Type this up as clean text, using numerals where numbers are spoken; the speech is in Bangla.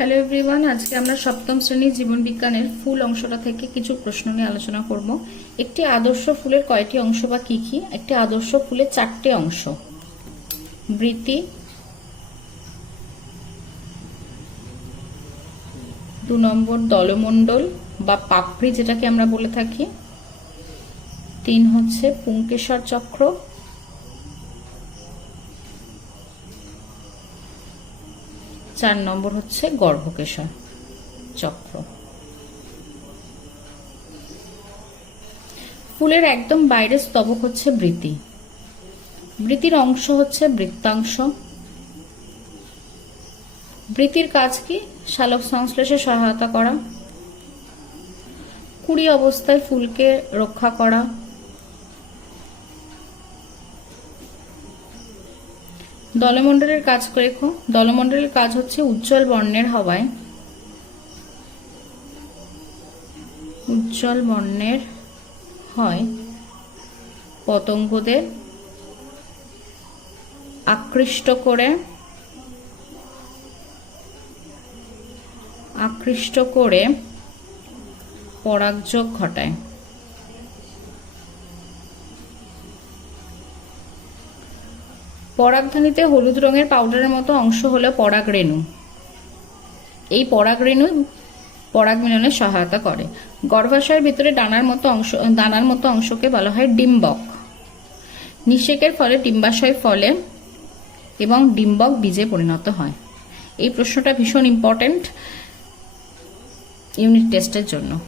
হ্যালো এভরিওয়ান, আজকে আমরা সপ্তম শ্রেণীর জীবন বিজ্ঞানের ফুল অংশটা থেকে কিছু প্রশ্ন নিয়ে আলোচনা করব। একটি আদর্শ ফুলের কয়টি অংশ বা কি কি? একটি আদর্শ ফুলের 4টে অংশ: বৃতি, 2 নম্বর দলমণ্ডল বা পাপড়ি যেটাকে আমরা বলে থাকি, 3 হচ্ছে পুংকেশর চক্র, 4 নম্বর হচ্ছে গর্ভকেশর চক্র। ফুলের একদম বাইরের স্তবক হচ্ছে বৃতি। বৃতির অংশ হচ্ছে বৃত্তাংশ। বৃতির কাজ কি? শালক সংশ্লেষে সহায়তা করা, কুড়ি অবস্থায় ফুলকে রক্ষা করা। দলমণ্ডলের কাজ রেখো। দলমণ্ডলের কাজ হচ্ছে উজ্জ্বল বর্ণের হওয়ায় পতঙ্গদের আকৃষ্ট করে পরাগযোগ ঘটায়। পরাগধানীতে হলুদ রঙের পাউডারের মতো অংশ হলো পরাগরেণু। এই পরাগরেণু পরাগ মিলনে সহায়তা করে। গর্ভাশয়ের ভিতরে দানার মতো অংশকে বলা হয় ডিম্বক। নিষেকের ফলে ডিম্বাশয় ফলে এবং ডিম্বক বীজে পরিণত হয়। এই প্রশ্নটা ভীষণ ইম্পর্টেন্ট ইউনিট টেস্টের জন্য।